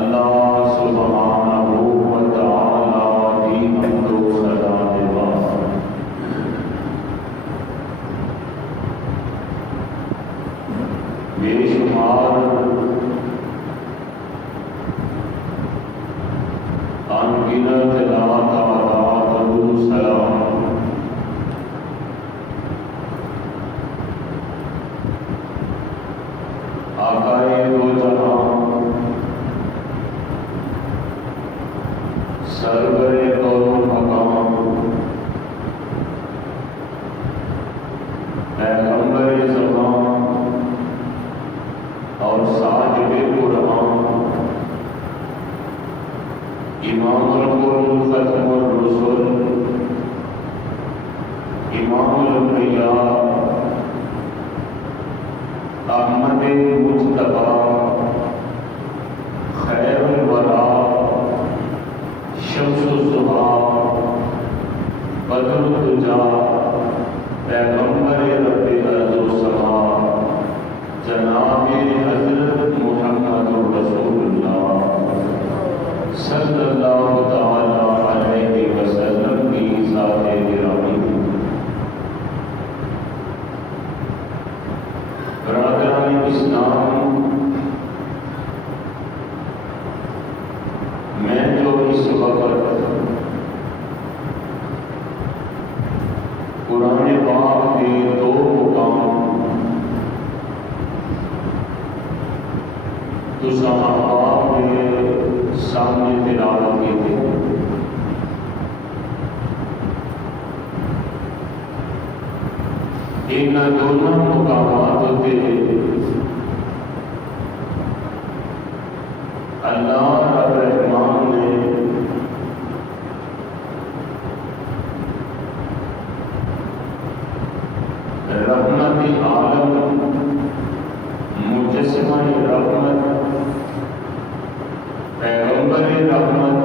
اللہ سبحانہ و تعالی کی حمد و ثنا کے بعد بے شمار انگنت لاکھ درود سلام آقائے دو جہاں سرور کون مقام پیغمبر زمان اور صاحب قرآن امام القرآن ختم الرسل امام الانبیاء احمد مجتبی خیر الورا شمس الضحیٰ بدر الدجا پیغمبر رب ارض و سما جناب حضرت محمد رسول اللہ صلی اللہ تعالی علیہ وسلم کی ذات گرامی برادران اسلام، میں جو اس وقت قرآن پاک کے دو مقام تو صحابہ میں سامنے تلاوت کیے تھے، ان دونوں مقامات پہ اللہ الرحمن نے رحمت عالم مجسمہ رحمت پیغمبر رحمت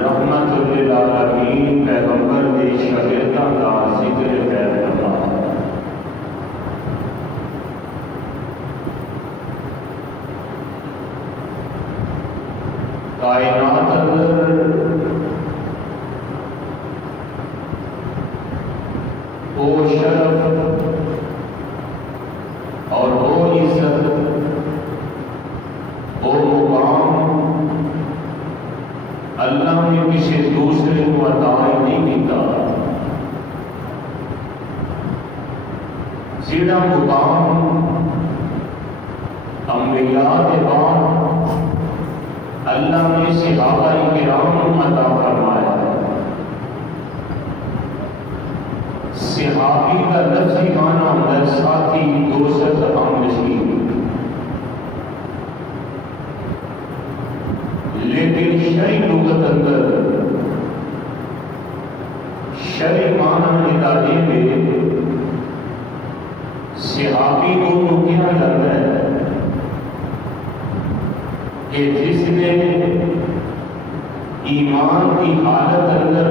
رحمت للعالمین پیغمبر کے شاگرداں کا ذکر خیر کرنا کائنات اندر وہ شرف اور وہ عزت وہ مقام اللہ نے کسی دوسرے کو عطا نہیں کیتا، جڑا مقام انبیاء کے بعد اللہ نے صحابہ کرام عطا فرمایا۔ صحابی کا لفظی معنی ہوتا ہے ساتھی، دوست، ہمنشین، لیکن شرعی لغت اندر شرعی معنی نکالے میں صحابی کو کیا جاتا ہے کہ جس نے ایمان کی حالت اندر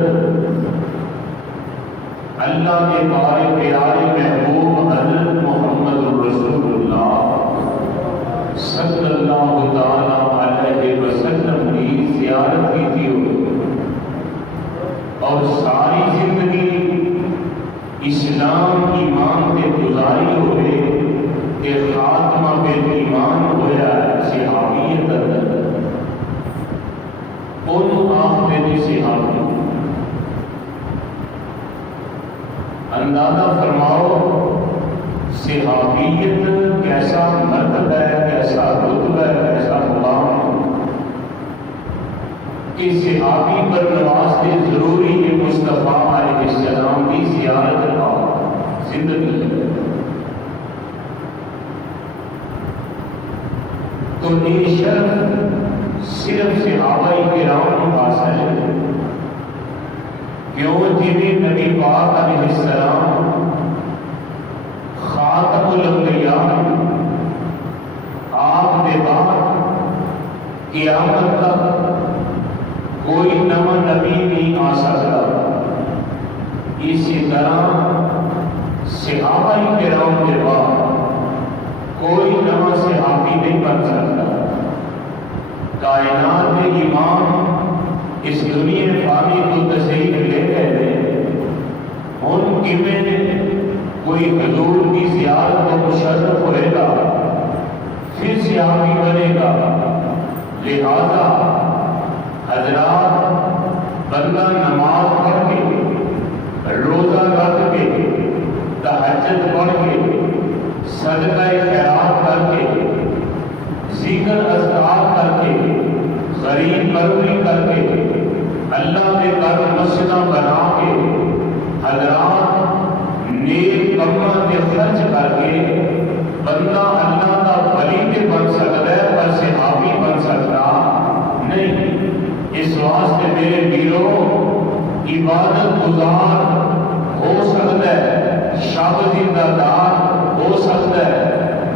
اللہ کے بارے پیارے محبوب حضرت محمد رسول اللہ صلی اللہ تعالی علیہ وسلم کی زیارت کی تھی اور ساری زندگی اسلام ایمان کے گزاری ہوئے کہ خاتمہ پہ ایمان ہویا صحابیت اندر ان آخر صحابی اندازہ فرماؤ صحابیت کیسا مرتبہ ہے، کیسا رتبہ ہے، کیسا مقام کہ صحابی پر نوازتے ضروری ہے مصطفیٰ علیہ السلام کی زیارت کا زندگی ہے۔ تو یہ شرف صرف صحابہ کرام حاصل ہے، کیوں جنہیں نبی پاک علیہ السلام خاتم الانبیاء آپ کے بعد قیامت تک کوئی نواں نبی نہیں آ سکتا، اسی طرح صحابہ کرام کے بعد کوئی نواں صحابی نہیں بن سکتا۔ کہ کوئی حضور کی زیارت کو مشرف ہوئے گا پھر صحابی بنے گا. لہذا حضرات بندہ نماز پڑھ کے روزہ رکھ کے تہجد پڑھ کے صدقہ خیرات کر کے ذکر اذکار کر کے غریب پروری کر کے اللہ کے گھر مسجداں بنا کے حضرات نیک کماں کے خرچ کر کے بندہ اللہ کا ولی کے بن سکتا ہے پر صحابی بن سکتا نہیں. اس واسطے میرے بیرو عبادت گزار ہو سکتا ہے، شب زندہ دار ہو سکتا ہے،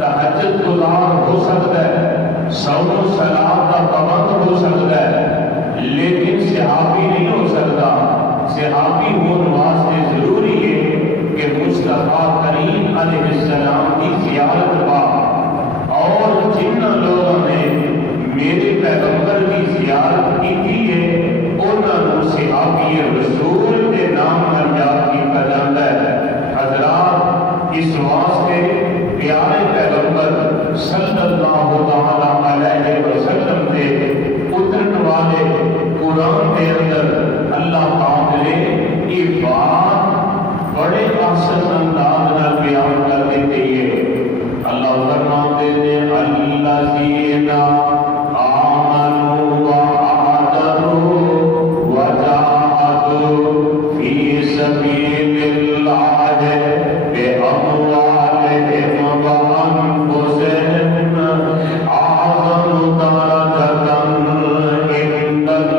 تہجد گزار ہو سکتا ہے، صوم و صلاۃ کا پابند ہو سکتا ہے، لیکن صحابی نہیں ہو سکتا. صحابی ہونے واسطے ضروری ہے کہ مصطفیٰ کریم علیہ السلام کی زیارت پا. اور جن لوگوں نے میرے پیغمبر کی زیارت کی ہے انہوں نے صحابی رسول کے نام پر یاد کیا جاتا ہے. حضرات اس واسطے پیارے پیغمبر صلی اللہ تعالی علیہ وسلم سے اترن والے قرآن کے اندر اللہ پاک نے یہ بات بڑے احسن انداز میں بیان کر دیتے ہیں. اللہ فرماتے ہیں الذین آمنوا وہاجروا وجاہدوا فی سبیل اللہ بأموالہم وأنفسہم أعظم درجۃ عند اللہ اللہ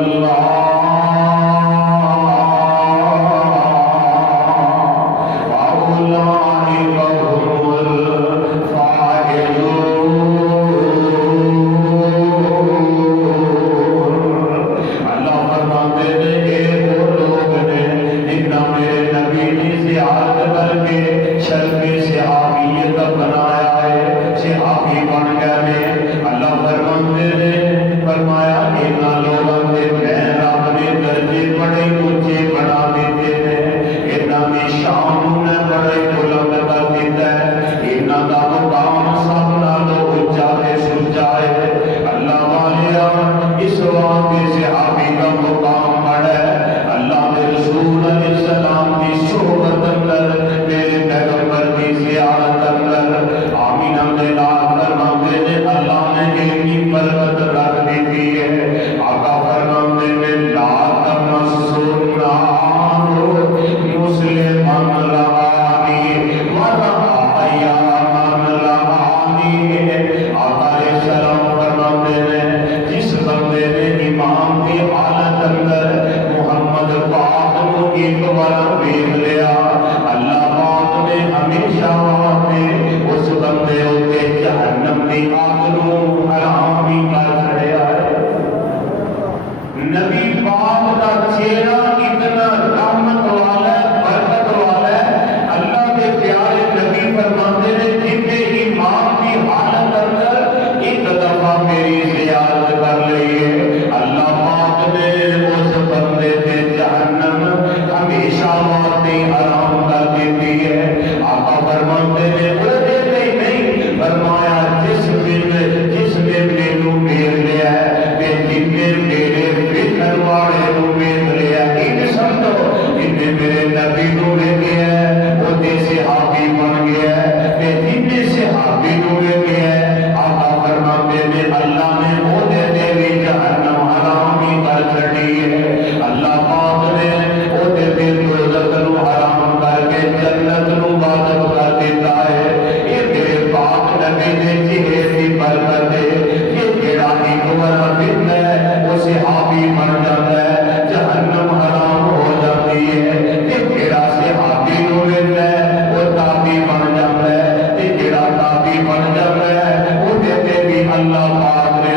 پاک نے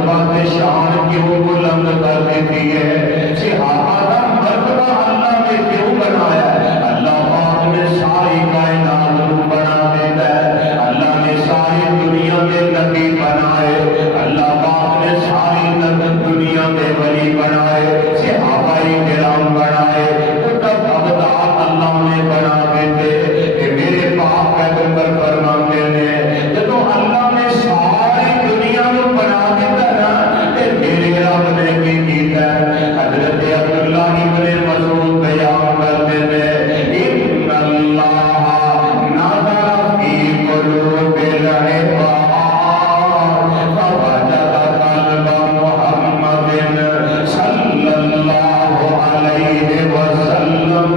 رتبہ شان کیوں بلند کر دیتی ہے؟ صحابہ کا مرتبہ اللہ نے کیوں بنایا ہے؟ اللہ پاک نے ساری کائنات کو بنا دیتا ہے، اللہ نے ساری دنیا کے نبی بنائے، اللہ پاک نے ساری دنیا کے ولی بنائے، صحابہ کرام بنائے، تو تب ابدال اللہ نے بنا دیتے کہ میرے پاک پیغمبر فرماتے ہیں جب اللہ نے ساری دنیا کو بنا دیتا نا تے میرے رب نے کی کیتا ہے؟ حضرت عبداللہ ابن مسعود بیان کرتے ہیں ان اللہ نظر فی قلوب العباد فوجد قلب محمد صلی اللہ علیہ وسلم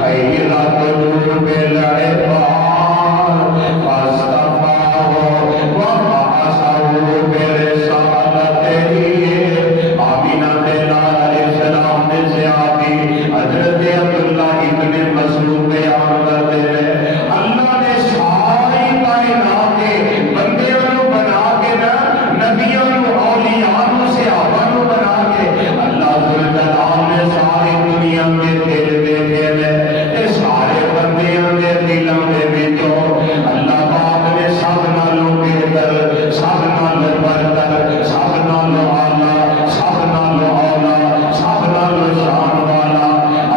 خیر قلوب العباد فاصطفاه وبعثه برسالته۔ آمینہ لال علیہ السلام نے زیادی حضرت عبداللہ ابن مسعود بیان کرتے ہیں اللہ نے ساری کائنات کے بندیاں کو بنا کے نا نبیوں کو اولیاء کو صحابہ کو بنا کے اللہ ذوالجلال نے ساری دنیا میں دل دیکھے ہیں سارے بندیاں کے دلوں کے وچوں اللہ پاک نے سب نالوں بہتر، سب نالوں برتر، سب نالوں اعلیٰ، سب نالوں اولا، سب نالوں شان والا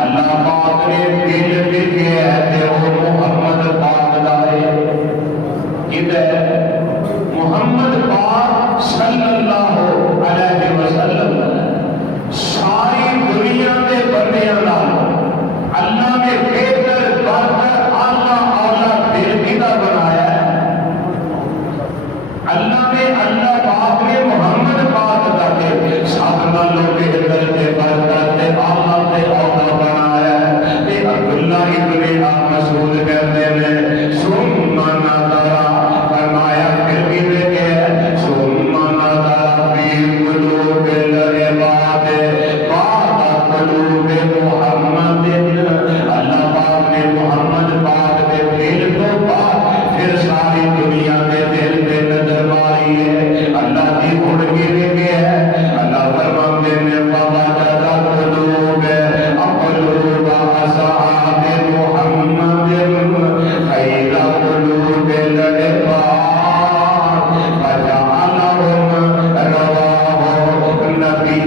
اللہ پاک نے دل دیکھے ہے تے وہ محمد پاک دا ہے۔ کدھر ہے؟ محمد پاک صلی اللہ علیہ وسلم ساری دنیا کے بندیاں نالوں اللہ نے بہتر برتر اعلیٰ اولا دل کدا بنایا ہے؟ اللہ نے اللہ پاک نے محمد پاک کا کے سب نالوں بہتر تے برتر تے اعلیٰ تے اولا بنایا ہے۔ تے عبداللہ ابن مسعود کہتے ہیں ثم نظر، فرمایا پھر بھی دیکھے ثم نظر فی قلوب العباد بعد قلوب محمد، اللہ پاک نے محمد پاک کے دل تو بعد پھر ساری دنیا کے دل پہ نظر ماری ہے، اللہ کی اڑ کے دیکھے ہے۔ اللہ فرماتے ہیں فوجد قلوب قلوب اصحاب محمد خیر قلوب العباد فجعلهم رواه نبی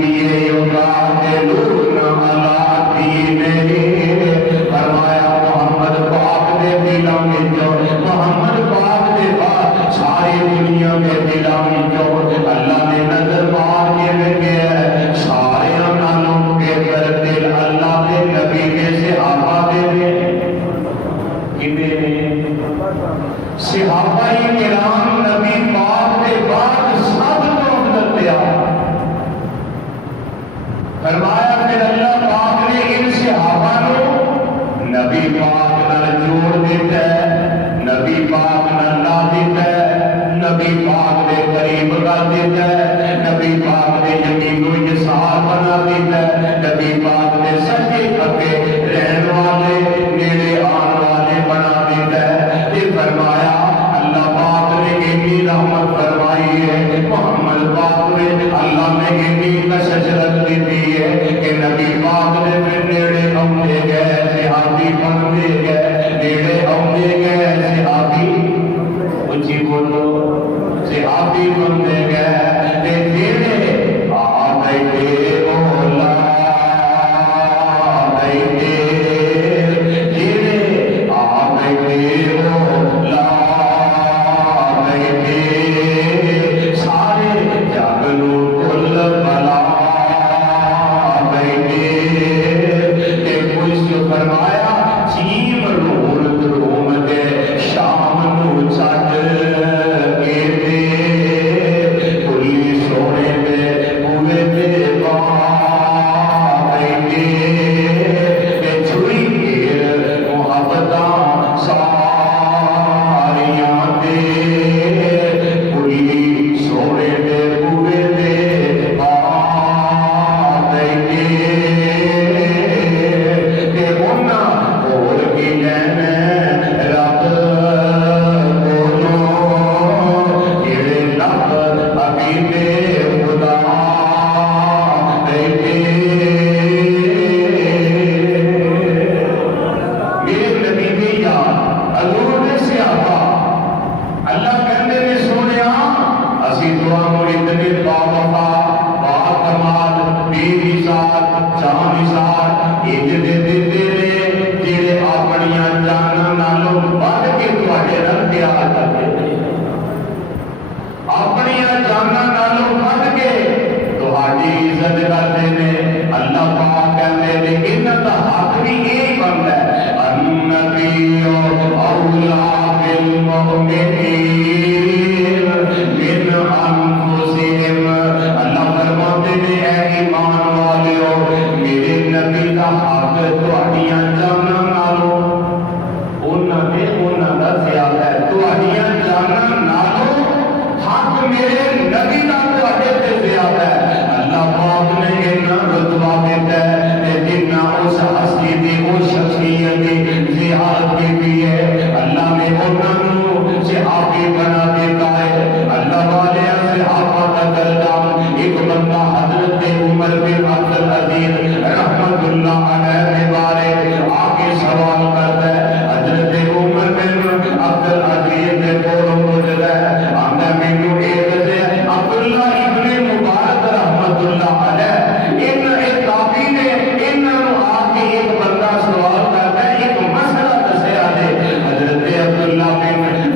یقاتلون علی دینہ۔ فرمایا محمد پاک دے دلوں وچوں، محمد پاک دے بعد ساری دنیا کے دلوں وچوں اللہ نے نظر مار کے دیکھے ہے سارے نالوں بہتر دل اللہ دے نبی کے صحابہ دے کدے نے؟ صحابہ کرام نبی پاک کے بعد سب تو افضل دیا۔ فرمایا پھر اللہ پاک نے ان صحابہ کو نبی پاک نال جوڑ دیتا ہے، نبی پاک نال لا دیتا ہے، نبی پاک دے قریب کر دیتا ہے، نبی پاک دے یمین و یسار بنا دیتا ہے، نبی پاک دے سجدے کھبے رہن والے نیڑے آن والے بنا دیتا ہے۔ یہ فرمایا اللہ پاک نے اتنی رحمت فرمائی ہے، محمد پاک نے اللہ نے اتنی کشش رکھ دی ہے کہ نبی پاک نے پھر نیڑے آتے گئے صحابی بنتے گئے، نیڑے آتے گئے صحابی، اچھی بولو، صحابی بنتے گئے تے نیڑے آ گئے مولا نیڑے نیڑے آ گئے مولا نیڑے سارے جگ نو کل بلا فرمایا چیم رول دروم دے شام نو چٹ کے دے کلی سونے دے بوے دے پائیں گے چھوئی گیر محبتاں ساریاں دے کلی سونے دے بوے دے پائیں گے رب اتنے باوفا باکمال بے مثال جانثال اج دے دیتے نے جڑے اپنی جاناں نالوں بڑھ کے تواڈے نال پیار کرتے ہیں اپنی جاناں نالوں بڑھ کے تہاڈی عزت کرتے ہیں اللہ پاک کہندے نے انہاں دا حق بھی یہی بندا ہے النبی اولا بالمؤمنین من انفسہم اللہ فرماتے ہیں اے ایمان والیو میرے نبی دا حق تہاڈیاں جاناں نالوں انہاں دا زیادہ ہے تہاڈیاں جاناں نالوں حق میرے نبی دا تہاڈے تے زیادہ ہے اللہ پاک نے انہاں رتبہ دیتا ہے جنہ اس ہستی دی اس شخصیت دی زیارت کی ہے اللہ نے انہوں صحابی بنا دیتا ہے اللہ والے صحابہ کا درجہ ایک بندہ حضرت عمر بن عبد العزیز رحمت اللہ علیہ کے بارے آگے سوال کرتا ہے حضرت عمر بن عبد العزیز نے بولو گزرا ہے آمدہ مینو ایک سے عبداللہ ابن مبارک رحمت اللہ علیہ ان تابعی نے انہوں آگے ایک بندہ سوال کرتا ہے ایک مسئلہ دسیا دے حضرت عبداللہ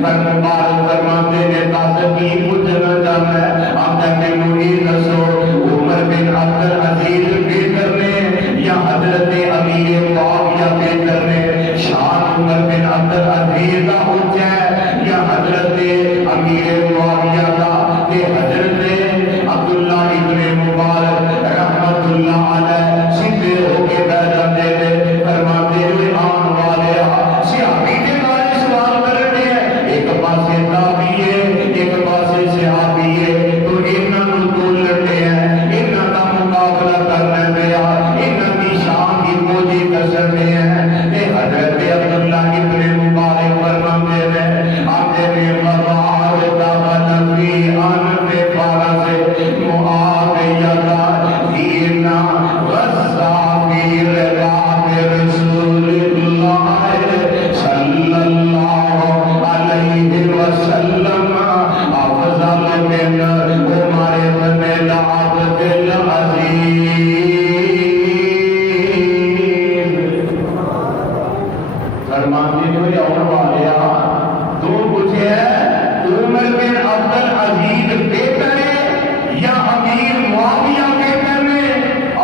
بن مبارک فرماتے نے تاثقین پوچھنا چاہتا ہے آمدہ مینو یہ دسو عمر بن عبد العزیز بہتر نے یا حضرت امیر معاویہ بہتر نے شان عمر بن عبد العزیز کا اونچا ہے یا حضرت امیر معاویہ کا کہ حضرت عبداللہ ابن مبارک رحمت اللہ علیہ سیدھے ہو کے بیٹھ جاتے تھے فرماتے ہوئے آن والے صحابی کے بارے سوال کرنے ہیں ایک پاسے تابعی ہے ایک پاسے صحابی ہے تو انہوں کو لڑتے ہیں انہوں کا مقابلہ کرنے پیا انہوں کی شان کی موجی کرتے ہیں کہ حضرت عبداللہ ابن مبارک فرماتے ہیں آتے میں مبار دابن فی آن پہ پارا سے معاویہ کا دینا وصافی رباب رسول اللہ صلی اللہ علیہ وسلم افضل من عمر بن عبد العزیز فرماتے ہوئے اور والیا تو پوچھے عمر بن عبد العزیز بہتر ہے یا امیر معاویہ بہتر ہے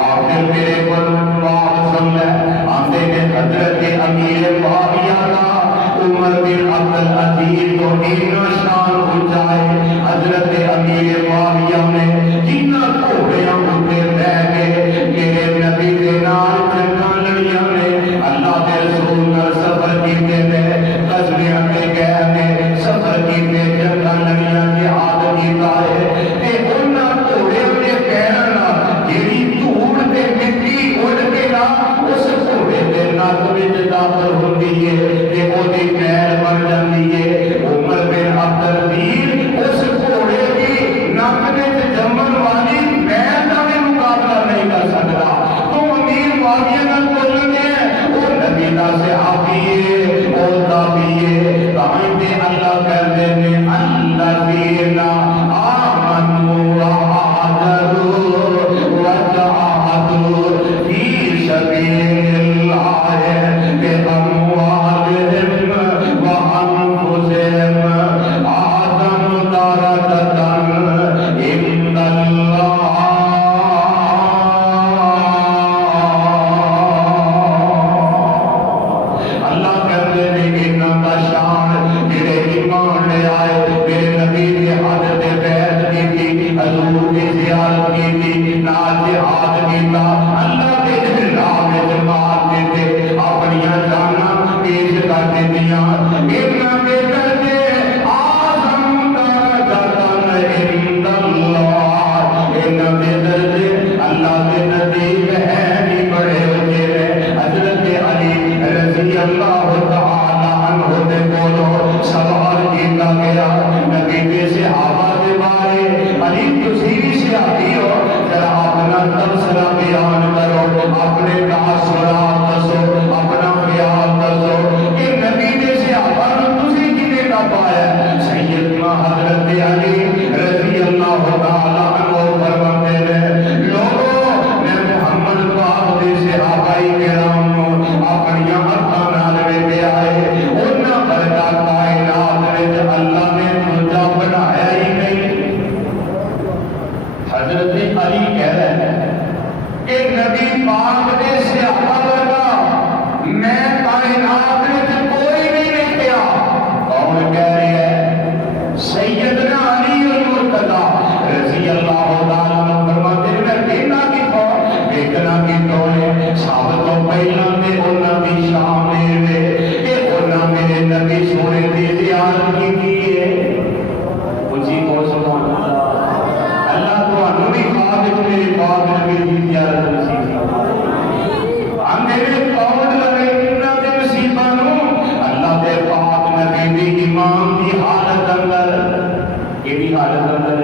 آخر میرے پر بات سن لے آتے نے حضرت امیر معاویہ کا عمر بن عبد العزیز کو اتنا شان اونچائے حضرت امیر معاویہ نے جتنا گھوڑیاں ہوتے رہ گئے میرے نبی کے نال جنگاں لڑیاں نے اللہ کے رسول نال سفر کیتے تھے غزویاں تے گئے نے سفر کیتے جنگاں لڑیاں جہاد کیتا ہے تے انہاں گھوڑیاں دے پیراں نال جیڑی دھوڑ تے مٹی اڑ کے نا اس گھوڑے دے نک وچ داخل ہوندی ہے تے او دی پیر بن جاندی ہے عمر بن عبد العزیز اس گھوڑے کی نک وچ جمن والی پیر دا بھی مقابلہ نہیں کر سکتا تو امیر معاویہ نال بولنے ہیں وہ نبی دا صحابی ہے او تابعی ہے تائیں تے اللہ کہندے نے الذین آمنوا وہاجروا وجاہدوا فی سبیل اللہ بأموالہم وأنفسہم أعظم درجة عند اللہ اللہ کہتے ہیں انہاں دا شان میرے ایمان لے آئے میرے نبی کی حضرت بیعت کی تھی حضور کی زیارت کی تھی نال جہاد کیتا اللہ کے راہ میں جماعت دیتے اپنی جاناں پیش کر دیتیاں انہاں دے درجے اعظم درجہ عند اللہ انہاں دے درجے اللہ کے نزدیک ہے نہیں بڑے ہوتے ہیں حضرت علی رضی اللہ تعالی عنہ نے بولو سوال کیتا گیا نبی کے صحابہ کے بارے علی تسی بھی صحابی ہو ذرا اپنا تبصرہ بیان حضرت علی کہہ رہے ہیں کہ نبی پاک نے صحابہ ورگا میں کائنات میں کوئی نہیں دیکھا. کون کہہ رہے ہیں؟ سیدنا علی المرتضی رضی اللہ تعالیٰ عنہ فرماتے ہیں میں دیکھنا کی دیکھنا کی تو سب تو پہلا میں انہوں کی شان ہے کہ انہوں میرے نبی سونے کی زیارت کی ہے. اسی کو سبحان اللہ. اللہ تو انہوں بھی خواہد میرے پاک نبی کی زیارت نصیب ہم میرے قول لگے انہوں نے نصیبانوں اللہ دے پاک نبی دی امام دی حالت اندر یہ حالت اندر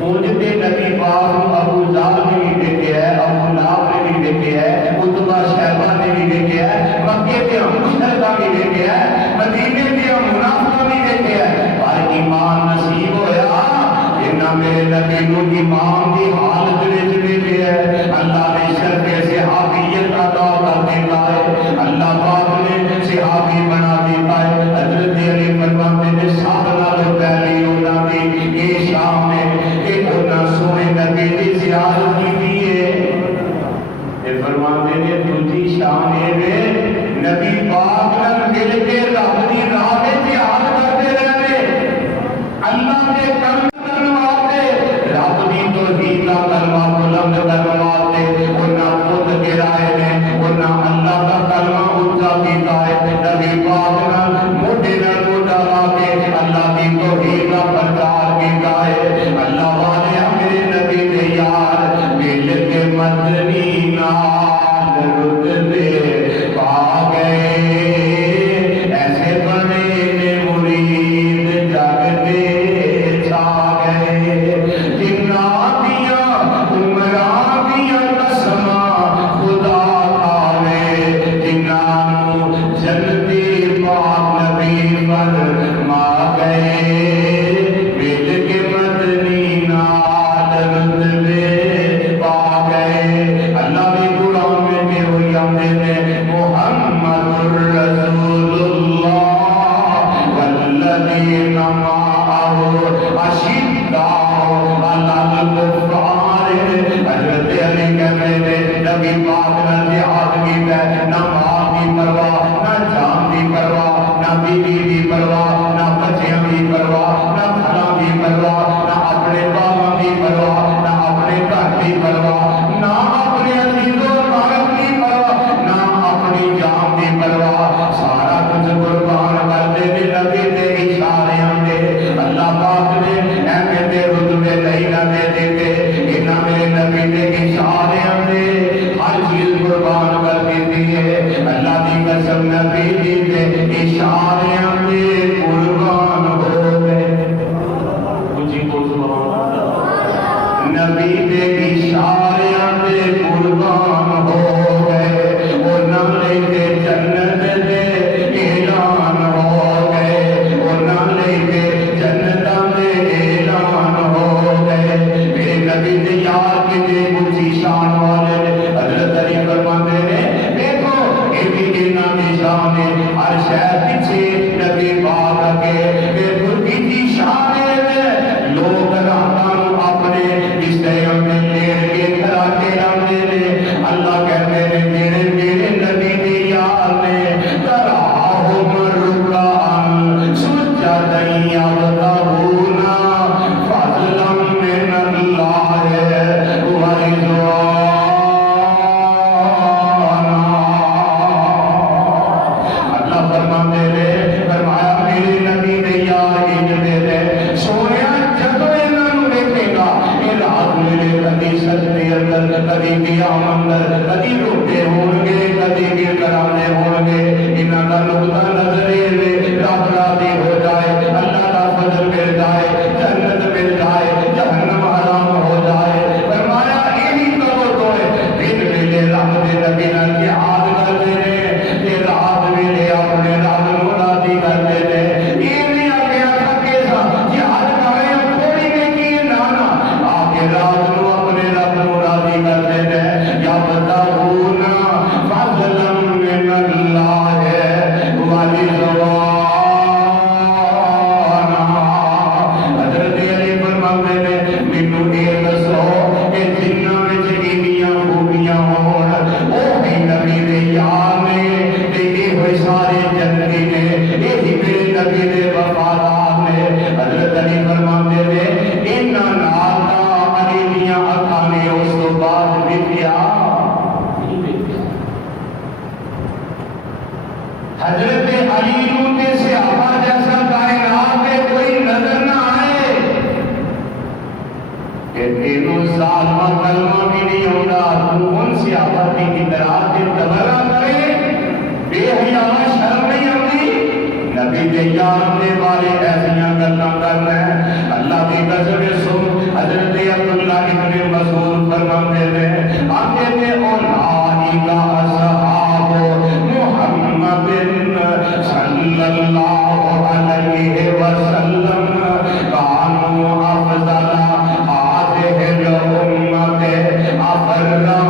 مجھے نبی پاک ابو جہل نے بھی دیکھے ہے، ابو لہب نے بھی دیکھے ہے، عتبہ شیبہ نے بھی دیکھے ہے، مکے کے مشرکہ بھی دیکھے ہے، مدینے کے منافقہ بھی دیکھے ہے. پر ایمان نصیب ہویا جنہ میرے نبی کو ایمان کی حالت وچ دیکھے ہے. اللہ نے شرف صحابیت عطا کر دیتا ہے، اللہ پاک نے صحابی بنا دیتا ہے. حضرت علی فرماتے ہیں سب نالوں پہلی انہاں دی یہ شان ہے کہ انہاں سونے نبی دی زیارت کی ہے. یہ فرماتے ہیں دوسری شان ہے نبی پاک نال مل کے رب دی راہ میں جہاد کرتے رہے، اللہ کے کلمہ کرنے واسطے رب دی توحید کا کلمہ بلند کرنے واسطے انہاں خود گرائے نے، انہاں اللہ کا کلمہ اونچا کیتا ہے. نبی پاک نال موڈے نال موڈا لا کے اللہ کی توحید کا پرچار کیتا ہے. اللہ والے میرے نبی دے یار مل کے مدنی نال رتبے پا گئے، ایسے بنے نے مرید جگ دے چھا گئے. جنہاں دیاں عمراں دیاں قسماں خدا کھاوے، جنہاں جنتی پاک نبی فرما گئے مل کے مدنی نال رتبے پا گئے. اللہ بھی قرآن میں کہ ہوئی آمدے نے محمد الرسول اللہ والذین معہ اشداء علی الکفار. حضرت علی کہہ رہے ہیں نبی پاک نے جہاد کیتا ہے، نہ مال کی پرواہ، نہ جان کی پرواہ، نہ بیوی کی پرواہ، نہ بچیاں کی پرواہ، نہ گھراں کی پرواہ، نہ اپنے باغاں کی پرواہ، نہ اپنے گھر کی پرواہ، نہ اپنے عزیز و عمارت کی پرواہ، نہ اپنی جان کی پرواہ. سارا کچھ قربان کر دے نبی دے اشاریاں دے. اللہ پاک نے ایویں دے رتبے نہیں نہ دے دیتے، انہاں میرے نبی دے اشاریاں دے ہر چیز قربان کر دیتی ہے. اللہ دی قسم نبی دے اشاریاں دے قربان ہو گئے. کچھ کو سبحان اللہ. نبی دے اشاریاں دے قربان ہو گئے، انہاں لے کے جنت دے اعلان ہو گئے، انہاں لے کے جنتاں دے اعلان ہو گئے. میرے نبی دے یار کے دے اونچی شان والے نے. حضرت علی فرماتے ہیں دیکھو یہ بھی انہاں دی شان ہے، ہر شہر پیچھے نبی پاک اگے دیکھو کی شان ہے. لوگ راتاں اپنے بستروں میں لیٹ کے کراتے آتے نے. اللہ کہتے ہیں میرے میرے نبی دے یار نے تراہم رکعن سجداً یبتغون فضلا من اللہ ورضوانا. اللہ فرماتے ہیں فرمایا میرے نبی دے یار انجدے دے سونیا جدو انہوں دیکھے گا یہ رات میرے کدی سجدے اندر کدی قیام اندر کدی روٹے ہون گے کدی گر کرانے ہون گے. انہاں دا نقطہ نظر ہے رب راضی ہو جائے، اللہ کا فضل مل جائے، جنت مل جائے، جہنم حرام ہو جائے. فرمایا یہی تو ہے دن ویلے رب دے نبی نال جہاد کرتے ہیں، تے رات ویلے اپنے رب نوں راضی کرتے ہیں. یہ نہیں آگیا تھکے سا جہاد کرے تھوڑی نیکی نہ نہ آ کے رات نوں اپنے رب نوں راضی کرتے ہیں. یا بتاؤنا فضلا من اللہ ویکھیا نہیں ویکھیا حضرت علی نوں تے صحابہ جیسا کائنات میں کوئی نظر نہ آئے کہ تینوں ظالمہ کلمہ بھی نہیں ہوگا تو ان صحابہ کی طرح کے تبرہ کرے بے حیا شرم نہیں آتی نبی دے یار دے بارے ایسیاں گلاں کر رہے ہیں اللہ کی قسم سن حضرت عبداللہ ابن مسعود فرماتے ہیں آتے تھے اولئک اصحاب محمد صلی اللہ علیہ وسلم کانوا افضل هذه الامه افرغا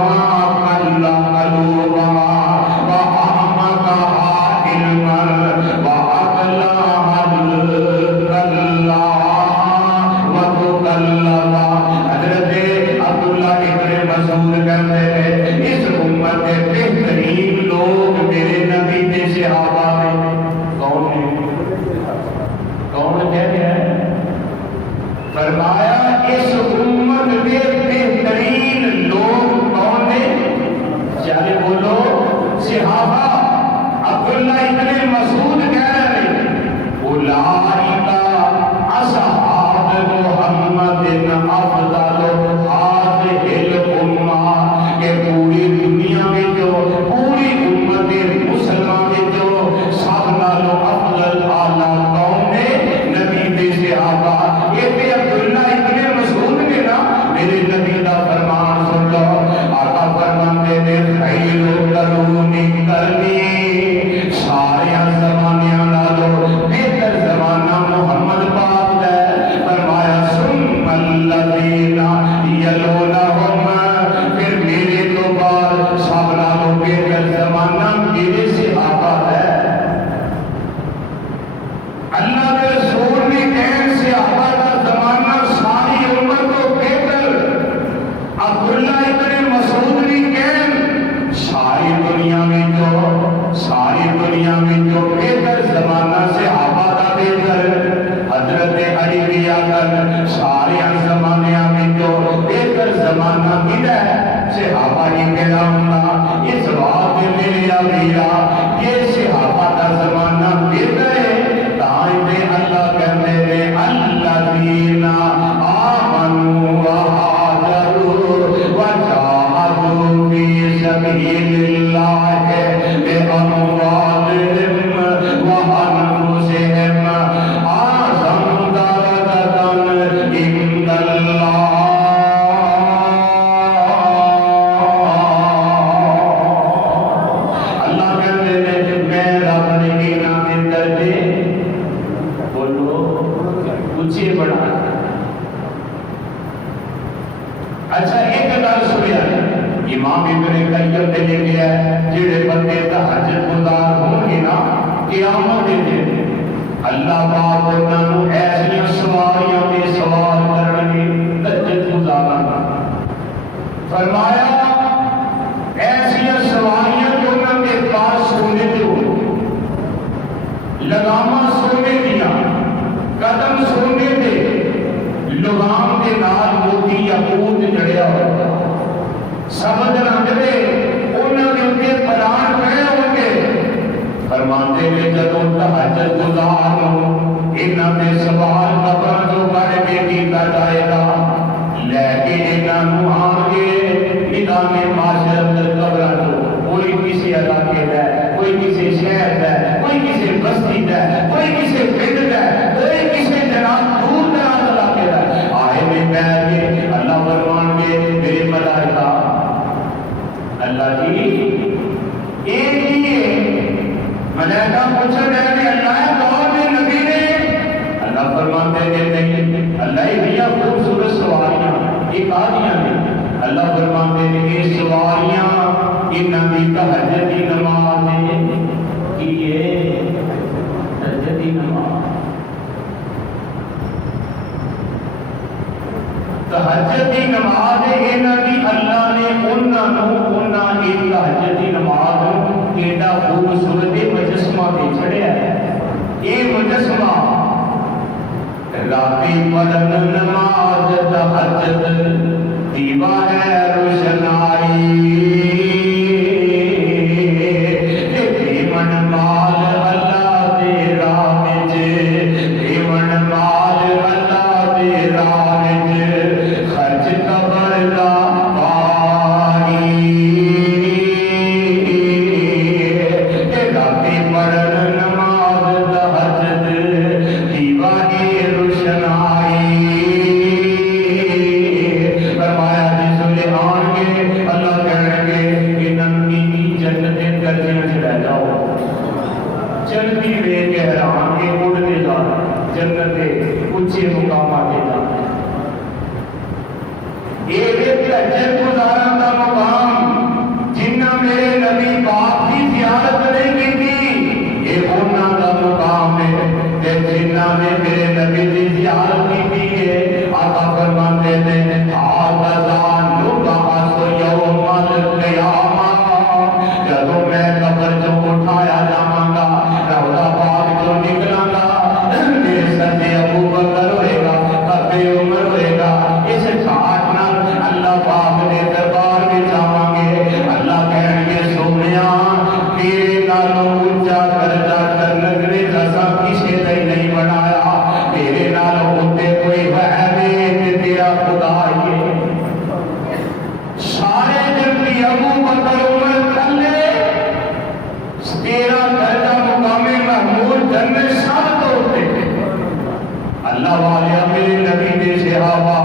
قلوبها واعمقها علما واقلاها الكلا وتكلما حضرت عبداللہ ابن مسعود کہتے ہیں اس امت کے بہترین لوگ میرے نبی کے صحابہ میں کون ہیں کون کہتے ہیں فرمایا اس امت کے بہترین لوگ کون ہیں چاہے بولو صحابہ عبداللہ ابن مسعود کہہ رہے ہیں اولئک اصحاب محمد افضل هذه الامه کہ پوری دنیا میں جو پوری امت مسلمان میں جو سب نالوں افضل اعلیٰ قوم نے نبی دے صحابہ یہ تے عبداللہ ابن مسعود نے نا میرے نبی دا فرمان سن لو آقا فرماتے ہیں خیر قرون قرنی سارے زمانیاں نالوں بہتر زمانہ محمد پاک ہے فرمایا ثم الذین یلونہم پھر میرے تو بعد سب نالوں بہتر زمانہ میرے صحابہ ہے اللہ کے رسول نے کہن صحابہ کا زمانہ ساری امت کو بہتر عبداللہ ابن مسعود نے کہن ساری دنیا میں جو بہتر زمانہ صحابہ کا بہتر حضرت علی بھی آکر سارے زمانیاں میں جو بہتر زمانہ ملا ہے صحابہ ہی میرا ہوں اس بات میں میرے ابیرا یہ صحابہ کا زمانہ بہتر ہے تائیں دے اللہ کہتے ہیں الذین آمنوا وہاجروا وجاہدوا فی سبیل اللہ بأموالہم وأنفسہم اعظم درجۃ عند اللہ اللہ کہتے ہیں میں رب نے انعام درجے بولو اونچے بڑھا اچھا ایک گل سنیا امام ابن قیم نے لکھا ہے جڑے بندے تہجد گزار ہوں گے نا قیامت کے دن اللہ پاک انہاں نوں ایسیاں سواریاں تے سوال کرن گے تہجد گزاراں فرمایا ایسیاں سواریاں جو انہاں کے پاس سونے تے ہو لگاماں سونے دیا قدم سونے تے لگام کے نال موتی یاقوت جڑیا ہوتا سمجھ رکھتے انہوں نے ان کے پران پہ ہوں گے فرماتے ہیں جدوں تہجد گزار ہوں انہوں نے سوال قبر جو کر کے کیتا جائے گا لے کے انہوں نے آن کے نظام معاشرت قبر جو کوئی کسی علاقے ہے کوئی کسی شہر ہے کوئی کسی بستی ہے کوئی کسی پنڈ ہے کوئی کسی جناب دور دراز علاقے ہے آئے میں بیٹھ کے اللہ فرمان کے میرے ملائکہ اللہ جی ایک ہی ملائکہ پوچھا جائے کہ اللہ کون ہے نبی نے اللہ فرماتے ہیں نہیں اللہ یہ خوبصورت سواریاں ایک آدیاں نے اللہ فرماتے ہیں یہ سواریاں ان نبی تہجد کی نماز کی یہ تہجد کی نماز تہجد کی نماز انہاں دی اللہ نے انہاں ایک تہجد کی نماز ایڈا خوبصورت مجسمہ تے چڑھیا ہے یہ مجسمہ راتی پڑھن نماز تہجد دیوا ہے روشنائی یہ تہجد گزارن کا مقام جنہ میرے نبی پاک کی زیارت نہیں کی یہ انہاں کا مقام ہے تے جنہ نے میرے نبی کی زیارت کی ہے آقا فرماتے ہیں آذان نبعث یوم القیامہ جدوں میں قبر جو اٹھایا جاواں گا روضہ پاک جو نکلاں گا میرے سجدے ابو بکر ہوئے گا کبے عمر ہوئے گا اس ٹھاٹ نال اللہ پاک دے دربار میں جاواں گے اللہ کہن گے سونیا تیرے نالوں اونچا درجہ جنت نے جیسا کسی نے نہیں بنایا تیرے نالوں اونچے کوئی ہے تے تیرا خدا ہی ہے سارے جنتی ابو بکر عمر تھلے تیرا درجہ مقام محمود جنت سب تو ہوتے اللہ والے میرے نبی دے صحابہ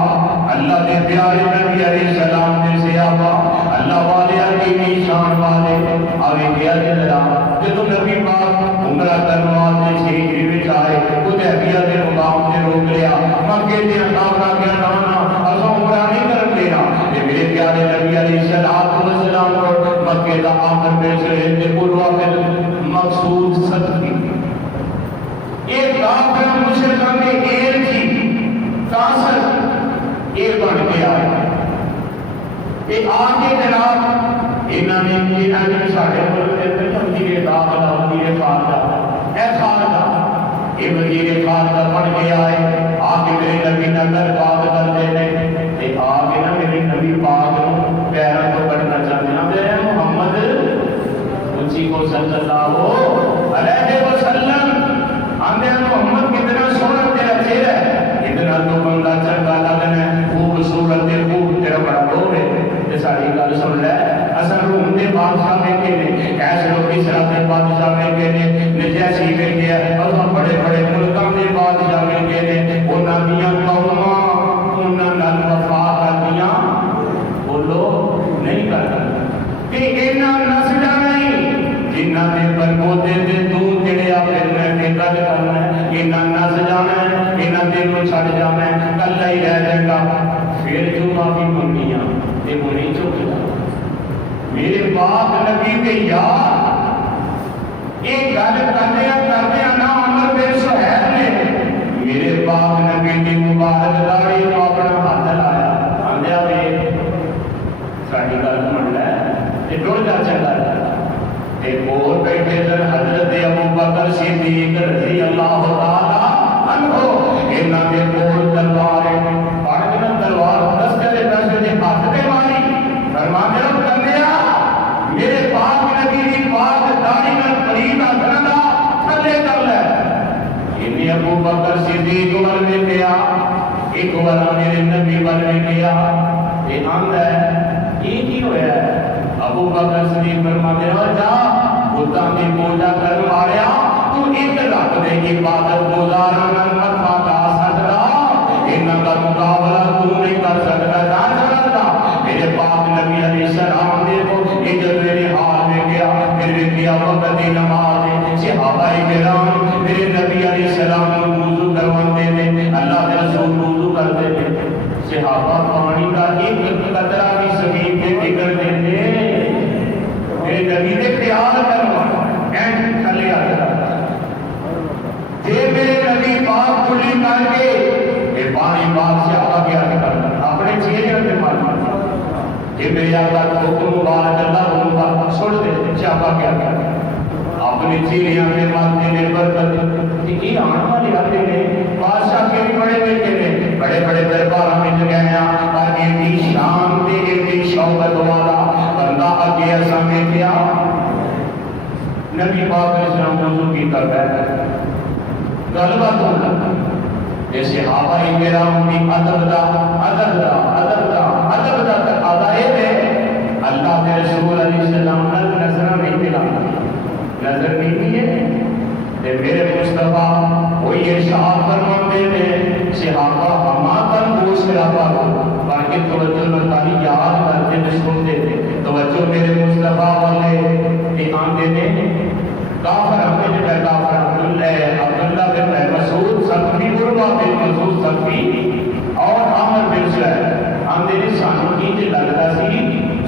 اللہ دے پیارے نبی علیہ السلام دے صحابہ اللہ والے کی نشان والے آگے کیا جلدہ جدو نبی پاک عمرہ کرنوال دے سے ہجری میں چاہے حدیبیہ دے مقام سے روک لیا مکے دے اندامنا کیا نانا اسا عمرہ نہیں کر لینا یہ میرے پیارے نبی علیہ السلام کو مکے دا آخر میں سے ہندے قلوہ میں مقصود صدقی ایک کافر مشرکہ میں ایر کی تاثر ایر بن کے آئے ایک آگے جناب انہوں نے ساڑھے ملک کے اندر وزیر داخلہ وزیر خارجہ اے خارجہ یہ وزیر خارجہ بن کے آئے آگے میرے نبی نظر بات کر دینے ایک آگے نا میرے نبی پاک پیروں کو کرنا چاہتے ہیں میرے محمد اسی کو صلی اللہ علیہ وسلم آندے محمد کتنا سونا تیرا چہرہ ہے اتنا تو بندہ چنگا لگنا ہے خوبصورت ہے خوب تیرا بڑا دور ہے یہ ساری گل سن لے اصل روم دے بادشاہ میں کہنے کیسے لوگ اس طرح کے بادشاہ میں کہنے نجیسی میں کیا اور بڑے بڑے ملکوں کے بادشاہ میں کہنے انہاں دیاں قوماں انہاں نال وفا کردیاں وہ لوگ نہیں کرتے کہ انہاں نسجا نہیں جنہاں دے برگوتے دے دودھ جڑے اپنے میں گل کرنا ہے انہاں نس جانا ہے انہاں دل کو چھڈ جانا ہے کلا ہی رہ جائے گا پھر جو معافی منگیاں یہ وہ نہیں چکتا میرے پاک نبی کے یار یہ گل کرتے نا عمر بن سہیل نے میرے پاک نبی کی مبارک داڑھی کو اپنا ہاتھ لایا آندیا وے ساری گل سن لے یہ ٹر جا چنگا ایک اور بیٹھے در حضرت ابو بکر صدیق رضی اللہ تعالی عنہ انہاں دے کول تلوار پڑھ کے تلوار دستے دے ہاتھ تے ماری فرماتے ہو کنیا میرے پاک نبی دی پاک داڑھی نال قریب رکھنا تھلے کر لے انہیں ابو بکر صدیق ول میں گیا ایک بار میرے نبی ول میں گیا یہ آندا ہے یہ کی ہویا ہے ابو بکر صدیق فرماتے ہو جا بتاں دی پوجا کر ماریا تو ایک رات دے عبادت گزارن مت پا سکدا انہاں دا مقابلہ تو نہیں کر سکدا جان سکدا میرے پاک نبی علیہ السلام دے کو یہ جب میرے حال میں گیا میرے کیا وقت دی نماز صحابہ کرام میرے نبی علیہ السلام کو وضو کرواتے تھے اللہ کے رسول وضو کرتے تھے صحابہ پانی کا ایک قطرہ بھی زمین پہ بگڑتے تھے میرے نبی نے خیال کروا اینڈ تھلے آ جاتا جے میرے نبی پاک کھلی کر کے یہ پانی پاک سے آقا کیا کرتا اپنے چہرے پہ پانی جے میرے آقا حکم مبارک اللہ مبارک چھوڑ دے آقا کیا کرتا اپنے چہرے پہ مانتے نے برکت یہ آنے والے آتے نے بادشاہ کے بڑے بیٹے نے بڑے بڑے دربار میں جو گئے ہیں اور ایک شان دے ایک شوقت والا بندہ اگے ایسا میں کیا نبی پاک علیہ السلام وضو کی کر بیٹھا غلبہ تو لگا جیسے صحابہ کرام کی ادب دا تقاضا ہے اللہ کے رسول علیہ السلام نے نظر نہیں ملا نظر نہیں ہے میرے مصطفیٰ وہی ارشاد فرماتے ہیں صحابہ ہما کر وہ صحابہ باقی توجہ لگتاری یاد کرتے تھے سنتے تھے توجہ میرے مصطفیٰ والے آندے نے کافر ہمیں جو ہے کافر عبداللہ بن مسعود سقفی عروہ بن مسعود سقفی اور عامر بن سہیل آندے نے سانجے انج لگتا سی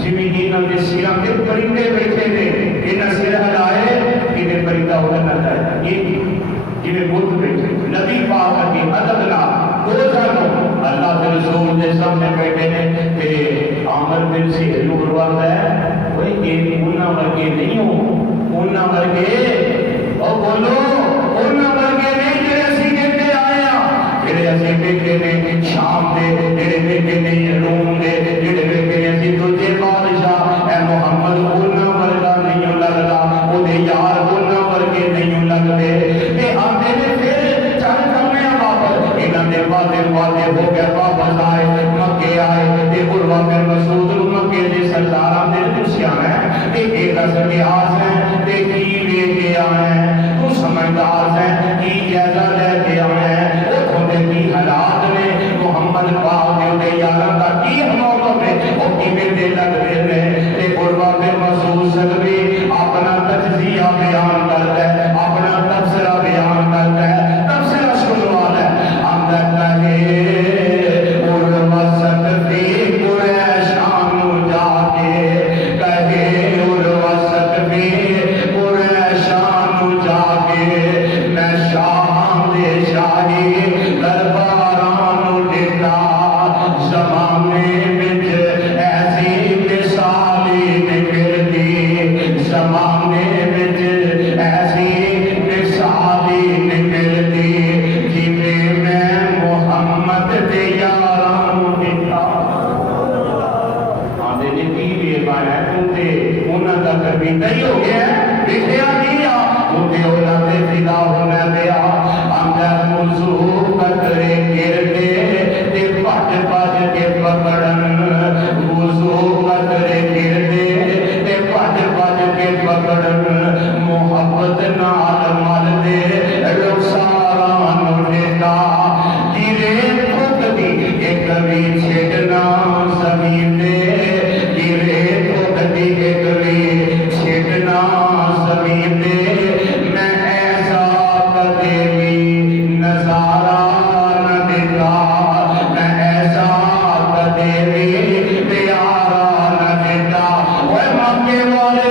جویں انہاں دے سراں تے پرندے بیٹھے نے انہاں سر ہلائے کہ پرندہ اڑنا ہے جویں بت بیٹھے نبی پاک دی ادب نال دو جانو اللہ کے رسول دے سامنے بیٹھے نے تے عامر بن سہیل نوں فرماتا ہے اوئے یہ انہاں ورگے نہیں ہو انہاں ورگے او بولو انہاں ورگے نہیں جڑے اسی کہتے آئے ہاں جڑے اسی بیٹھے نے شام دے جڑے بیٹھے نے روم دے جڑے بیٹھے نے اسی دوجے بادشاہ اے محمد انہاں ورگا نہیں لگدا او دے یار انہاں ورگے نہیں لگدے تے آندے نے پھر چل کرنے واپس انہاں دے وعدے ہو گئے واپس آئے مکے آئے تے عروہ بن مسعود مکے دے سرداراں دے دوسیاں ہیں تے ایک دس قیاس ہے تے کی لے کے آئے تو سمجھدار ہے کی جائزہ لے کے آئے اتھوں دے کی حالات نے محمد پاک دے یاراں دا کی موقف ہے او کیویں دے لگدے نے تے عروہ بن مسعود سلمی اپنا تجزیہ بیان کرتا ہے اپنا تبصرہ بیان کرتا ہے تبصرہ سنوا ہے اندر کہے عروہ سلمی قریشان جا کے کہے عروہ سلمی قریشان جا کے میں شاہ دے شاہی درباران دیتا زمانے وچ ایسی مثالی نکلتی زمانے وچ ایسی مثالی نکلتی جویں میں محمد دے یاراں دیتا آدھے نے کی بے بایا تو تے انہاں دا کبھی نہیں ہو گیا دیکھیا نہیں آ تو تے انہاں دے فدا ہونا دیا اندر موضوع قطرے گردے تے پھٹ پھٹ کے پکڑن موضوع قطرے گردے تے پھٹ پھٹ کے پکڑن محبت نال مل دے رخساراں نوں دیتا گرے تھک دی ایک بھی چھڈنا زمین دے گرے تھک دی ایک بھی چھڈنا زمین دے میں ایسا کدے بھی نظارہ نہ دیتا میں ایسا کدے بھی پیارا نہ دیتا اوے مکے والے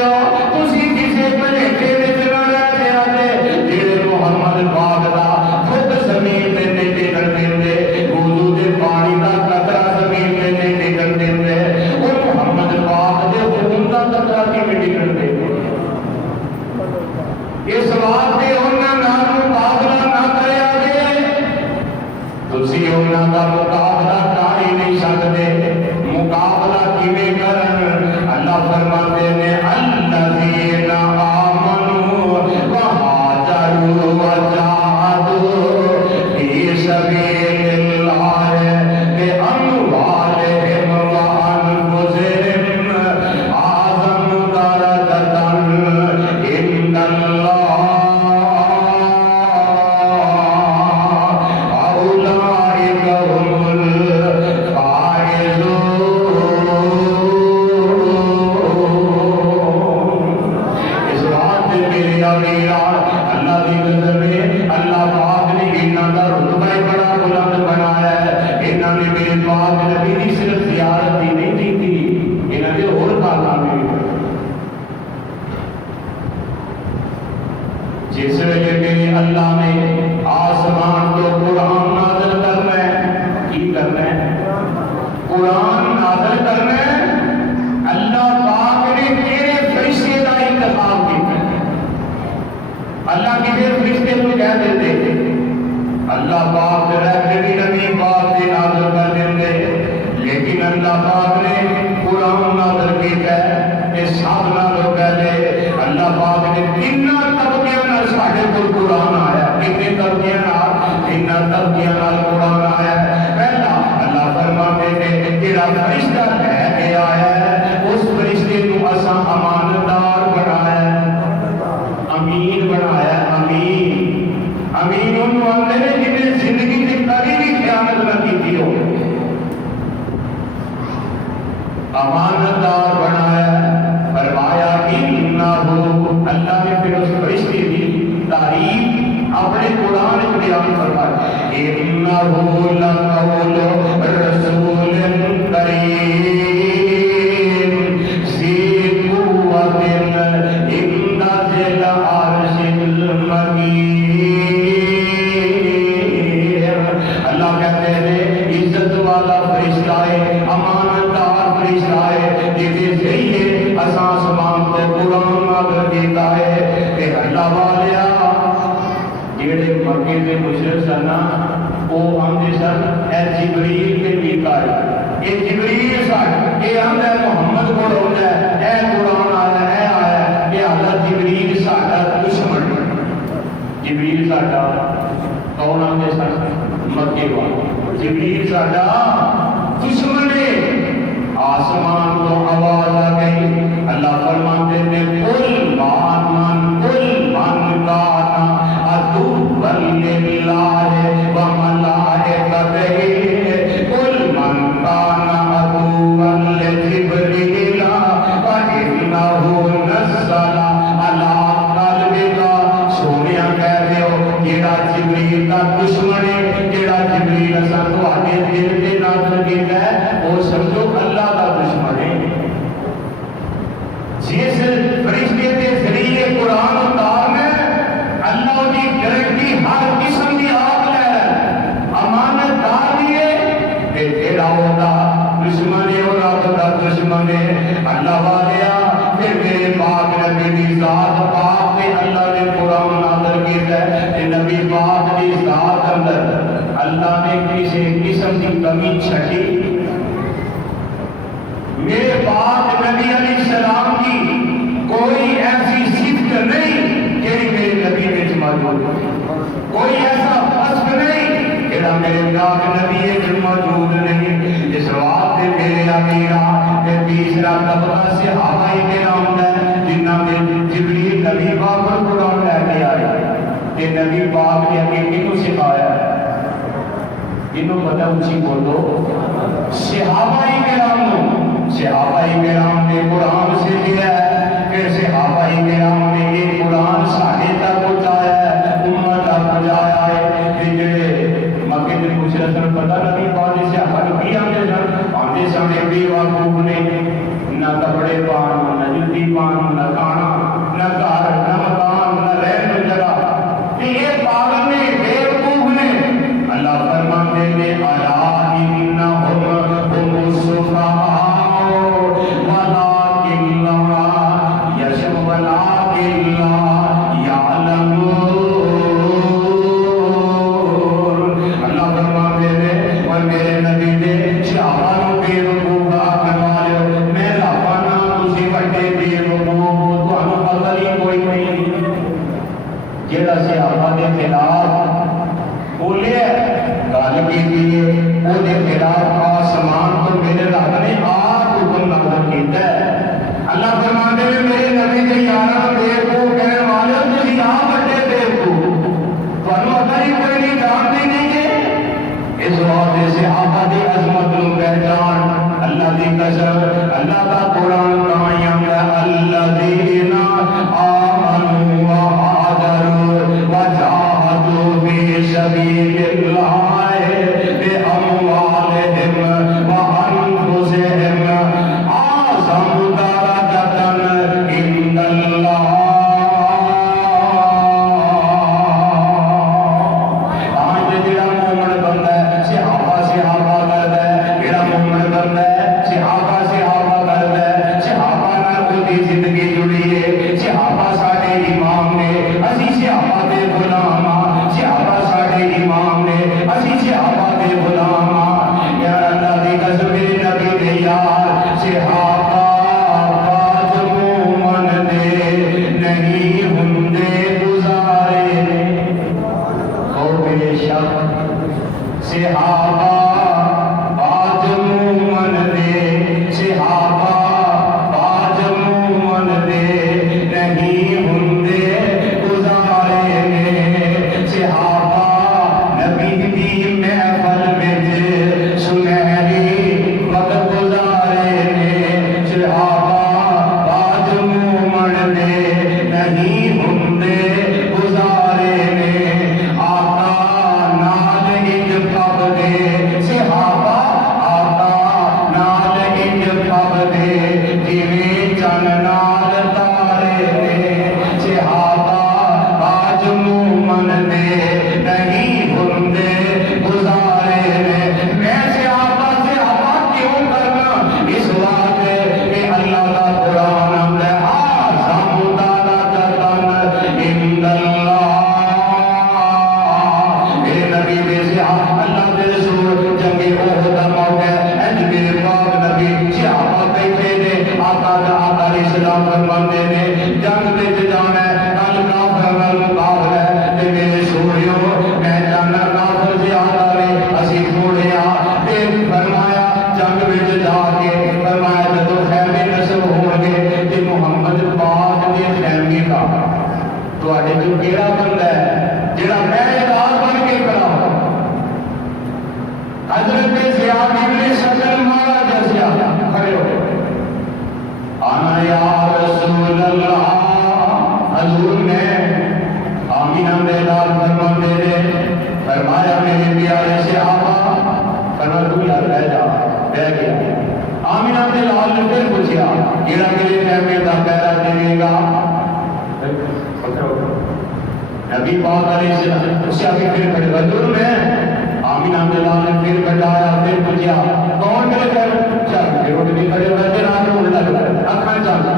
تسی کسے بھلیکے وچ نہ رہتے آتے جڑے محمد پاک دا خود زمین تے نہیں ٹکن دیندے وضو دے پانی دا قطرہ زمین تے نہیں ٹکن دیندے او محمد پاک دے خون دا قطرہ کیویں ٹکن دیندے اس واسطے انہاں نال مقابلہ نہ کریا جے تسی انہاں دا مقابلہ کر ہی نہیں سکدے مقابلہ کیویں کرن اللہ فرماتے نے الذین آمنوا وہاجروا وجاہدوا فی سبیل اللہ باموالہم وانفسہم اعظم درجۃ عند اللہ اولئک هم الفائزون اس بات میں میرے اللہ کی نظر میں اللہ پاک نے انہاں دا رتبہ بڑا بلند بنایا ہے انہاں نے میرے پاک نبی کی صرف زیارت ہی نہیں کی تھی انہاں نے اور کارنامے جس ویلے میرے اللہ نے آسمان تو قرآن نازل کرنا ہے کی کرنا ہے قرآن نازل کرنا ہے اللہ پاک نے تیرے فرشتے کا انتخاب کیا اللہ کسی فرشتے کو کہہ دیتے اللہ پاک رہتے نبی پاک سے نازل کر دیتے لیکن اللہ پاک نے قرآن نازل کیا ہے یہ سب نالوں پہلے اللہ پاک نے تین طبقیاں نال ساڈے کول قرآن آیا کتنے طبقیاں نال تین طبقیاں نال قرآن آیا پہلا اللہ فرماتے نے جڑا فرشتہ لے کے آیا ہے اس فرشتے کو اساں امانتدار بنایا امین بنایا امین انہوں آندے نے جنہیں زندگی کی کبھی بھی خیانت نہ کی ہو امانتدار بنایا فرمایا انہو اللہ نے پھر اس فرشتے کی تعریف اپنے قرآن میں بیان فرمایا انہو لقول رسول کریم جیسے ذریعے اساں آسمان تے قرآن نازل کیتا ہے کہ اللہ والیا جڑے مکے دے مشرک سن وہ آندے سن اے جبریل تے میکائیل اے جبریل سن اے آندا محمد کو ہوندا ہے اے قرآن آیا کہ حضرت جبریل ساڈا دشمن جبریل ساڈا کون آندے سن مکے والے جبریل ساڈا دشمن ہے آسمان کو آواز آ گئی اللہ فرماتے ہیں قل من کانا عدوا للہ وملائکتہ قل من کانا عدوا لجبریل فإنہ نزل علی قلبک سونیا کہہ رہے ہو جیڑا جبریل کا دشمن ہے جیڑا جبریل اساں تواڈے دل تے نازل کیتا ہے وہ سمجھو اللہ کا دشمن ہے جس فرشتے کے ذریعے قرآن اتارنا اللہ کی گارنٹی ہر قسم کی آپ لے امانت دار دیے تے جیڑا ہوتا دشمن ہے وہ رب کا دشمن ہے اللہ والیا پھر میرے پاک نبی دی ذات پاک تے اللہ نے قرآن نازل کیتا ہے تے نبی پاک دی ذات اندر اللہ نے کسی قسم کی کمی چھٹی میرے پاک نبی علیہ السلام کی کوئی ایسی صفت نہیں کہ میرے نبی میں موجود کوئی ایسا وصف نہیں کہ میرے پاک نبی میں موجود نہیں اس واسطے میرے امیرا کہ تیسرا طبقہ صحابہ کرام ہے جنہاں میں جبریل نبی پاک پر قرآن لے کے آئے کہ نبی پاک نے ہمیں کینوں سکھایا ہے جنہوں پتہ اونچی بولو صحابہ کرام نے قرآن سے دیا ہے پھر صحابہ کرام نے یہ قرآن ساڑھے تک پہنچایا ہے امت تک پہنچایا ہے کہ جڑے مکے دے مشرک نوں پتہ نہیں پاؤ جسے ہر بھی آندے سن بے وقوف نے نہ کپڑے پان نہ جُتی پان نہ کھانا نہ گھر نہ مکان نہ رہن کی جگہ یہ پاگل نے بے وقوف نے اللہ فرماتے ہیں الا انہم هم السفہاء ولکن لا یعلمون اللہ فرماتے ہیں اور میرے نبی نے صحابہ بے وقوف آخر والے میں ربنا تسی بڑے بے وقوف تانوں پتہ ہی کوئی نہیں جیڑا صحابہ کے خلاف بولے گل کی وہ خلاف آسمان تو میرے رب نے آپ حکم نازل کیتا ہے اللہ فرماتے ہیں میرے نبی کے یاراں بیوقوف کہنے والے تسی آپ بڑے بیوقوف تانوں پتہ ہی کوئی نہیں جانتے نہیں کہ اس واسطے صحابہ کی عظمت نو پہچان اللہ کی قسم اللہ کا قرآن کہاں ہے الذین آمنوا وہاجروا وجاہدوا فی سبیل اللہ بأموالہم وأنفسہم اعظم درجۃ عند اللہ آقا علیہ السلام فرماندے نے جنگ وچ جانا ہے کل کافر نال مقابلہ ہے تے میرے سونیو میں جانا کافر زیادہ نے اسی تھوڑے آ تے فرمایا جنگ وچ جا کے فرمایا جدوں خیمے نصب ہون گے تے محمد پاک دے خیمے دا تواڈے جو کیڑا بندہ ہے جڑا پہرے دار بن کے کھڑا ہو حضرت زیاد بن سکن مارا جسیا کھڑے ہو آنا یا رسول اللہ حضور نے آمینہ میں لال فرماندے نے فرمایا میرے پیارے سے آقا فرمایا تو یار رہ جا بہ گیا آمینہ میں لال نے پھر پوچھا کیڑا میرے خیمے دا پہرا دے گا نبی پاک علیہ السلام اس سے آگے پھر کھڑے حضور میں آمینہ میں لال نے پھر کھڑایا پھر پوچھا کون میرے خیمے چل پھر اٹھ بھی کھڑے ہوئے پھر آگے اٹھا لگا اکھاں چل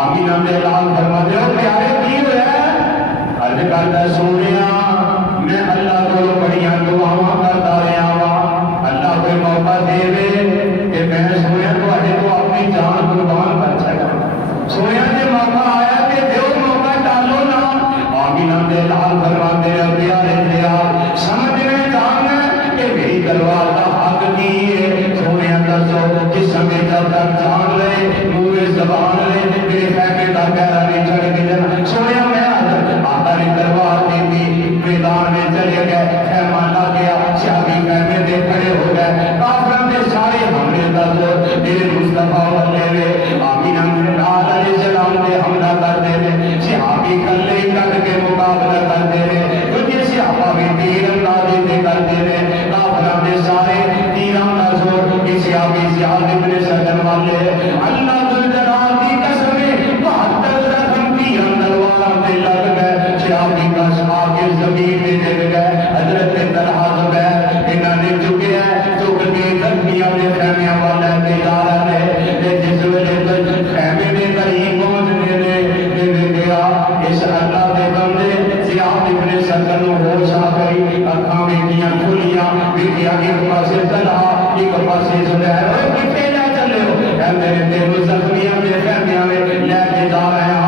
آمینہ میں لال فرماتے ہو پیارے کی ہوا ہے عرض کرتا سونیا میں اللہ کو بڑیاں دعاواں کرتا رہا ہوں اللہ کوئی موقع دے کہ میں سونیا تواڈے تو اپنی جان قربان کر سکاں سونیا جے موقع آیا کہ دیو موقع ٹالو نہ آمینہ میں لال فرماتے ہیں پیارے پیار سمجھنے جاننا کہ میری تلوار کا حق کی ہے سونیا دسو جس سمے جب تک جان لے منہ زبان لے میرے خیمے کا پہرا نہیں چڑھ کے جانا سونیا میں آقا نے تلوار دی تھی میدان میں چلے گئے خیمہ لگ گیا صحابی خیمے دے کھڑے ہو گئے کافروں کے سارے حملے کا زور میرے مصطفیٰ والے وے آمینہ میں لال علیہ السلام دے حملہ کرتے ہیں صحابی کلے کٹ کے مقابلہ کرتے ہیں کیونکہ صحابہ بھی تیر اندازی دے کرتے ہیں کافروں کے سارے تیران کا زور کہ صحابی زیاد ابن سجن والے اللہ ذوالجلال کی قسم ہے 72 زخم تیران تلوار دے لگ گئے صحابی کا آگے زمین میں گر گئے حضرت طلحہ زبیر انہوں نے چکے ہیں چک کے زخمیاں نے خیمیاں والا کے جا رہے ہیں جس وجہ خیمے میں قریب پہنچنے نے گیا اس اللہ کے بندے زیاد ابن سکن ہوش آ گئی اکھاں بیٹیاں کھلیاں بیٹیاں ایک پاسے طلحہ ایک پاسے زبیر اور کتنے جا چلے ہو اے میرے تینوں زخمیاں نے خیمیاں میں لے کے جا رہے ہیں